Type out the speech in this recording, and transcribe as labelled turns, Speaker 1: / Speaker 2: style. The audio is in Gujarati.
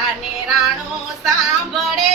Speaker 1: રાજા ને રાણો સાંભળે